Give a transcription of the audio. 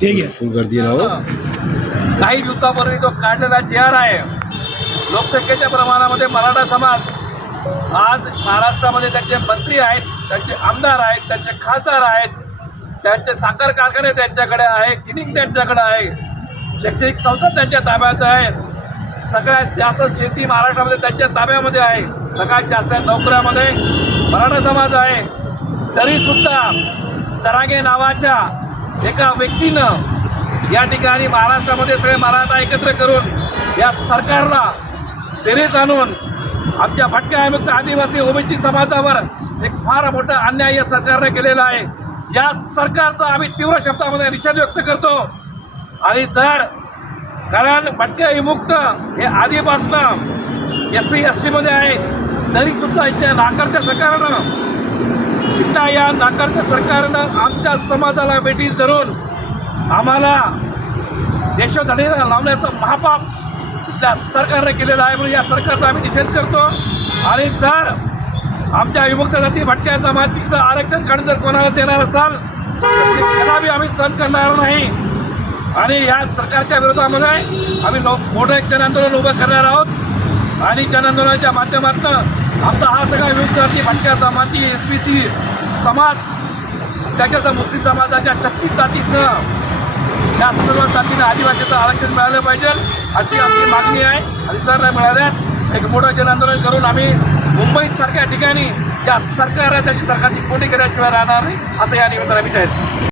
ठीक आहे फुल गर्दी आहे काही दिवसापूर्वी जो काढलेला जी आर आहे लोकसंख्येच्या प्रमाणामध्ये मराठा समाज आज महाराष्ट्रामध्ये त्यांचे मंत्री आहेत त्यांचे आमदार आहेत त्यांचे खासदार आहेत त्यांचे साखर कारखाने त्यांच्याकडे आहे क्लिनिक त्यांच्याकडे आहे शैक्षणिक संस्था त्यांच्या ताब्यात आहे. सगळ्यात जास्त शेती महाराष्ट्रामध्ये त्यांच्या ताब्यामध्ये आहे. सगळ्यात जास्त नोकऱ्यामध्ये मराठा समाज आहे. तरीसुद्धा तरागे नावाच्या एका व्यक्तीनं या ठिकाणी महाराष्ट्रामध्ये सगळे मराठा एकत्र करून या सरकारला सेरीत आणून आमच्या भटक्या आयुक्त आदिवासी ओबीसी समाजावर एक फार मोठा अन्याय या सरकारने केलेला आहे. या सरकारचा आम्ही तीव्र शब्दामध्ये निषेध व्यक्त करतो आणि जर कारण भटक्या विमुक्त हे आधीपासनं एस सी एस टीमध्ये आहे तरी सुद्धा इथल्या नाकारच्या सरकारनं इथल्या या नाकारच्या सरकारनं आमच्या समाजाला भेटी धरून आम्हाला देशोधडीला लावण्याचं महापाप सरकारने केलेलं आहे म्हणून या सरकारचा आम्ही निषेध करतो. आणि जर आमच्या विमुक्त जाती भटक्या जमातीचं आरक्षण काढून जर कोणाला देणार असाल त्यालाही आम्ही सहन करणार नाही. आणि या सरकारच्या विरोधामध्ये आम्ही मोठं एक जनआंदोलन उभं करणार आहोत. आणि जनआंदोलनाच्या माध्यमातून आमचा हा सगळा विमुक्त जाती भटक्या जमाती एस पी सी समाज त्याच्यासह मुस्लिम समाजाच्या छत्तीस जातीचं या सर्व जातीनं आदिवासीचं आरक्षण मिळालं पाहिजे अशी आमची मागणी आहे. आणि जर नाही मिळाल्यास एक मोठं जनआंदोलन करून आम्ही मुंबईत सारख्या ठिकाणी ज्या सरकार आहे त्याची सरकारची कोणी केल्याशिवाय राहणार नाही असं या निमित्ताने आम्ही जाहीर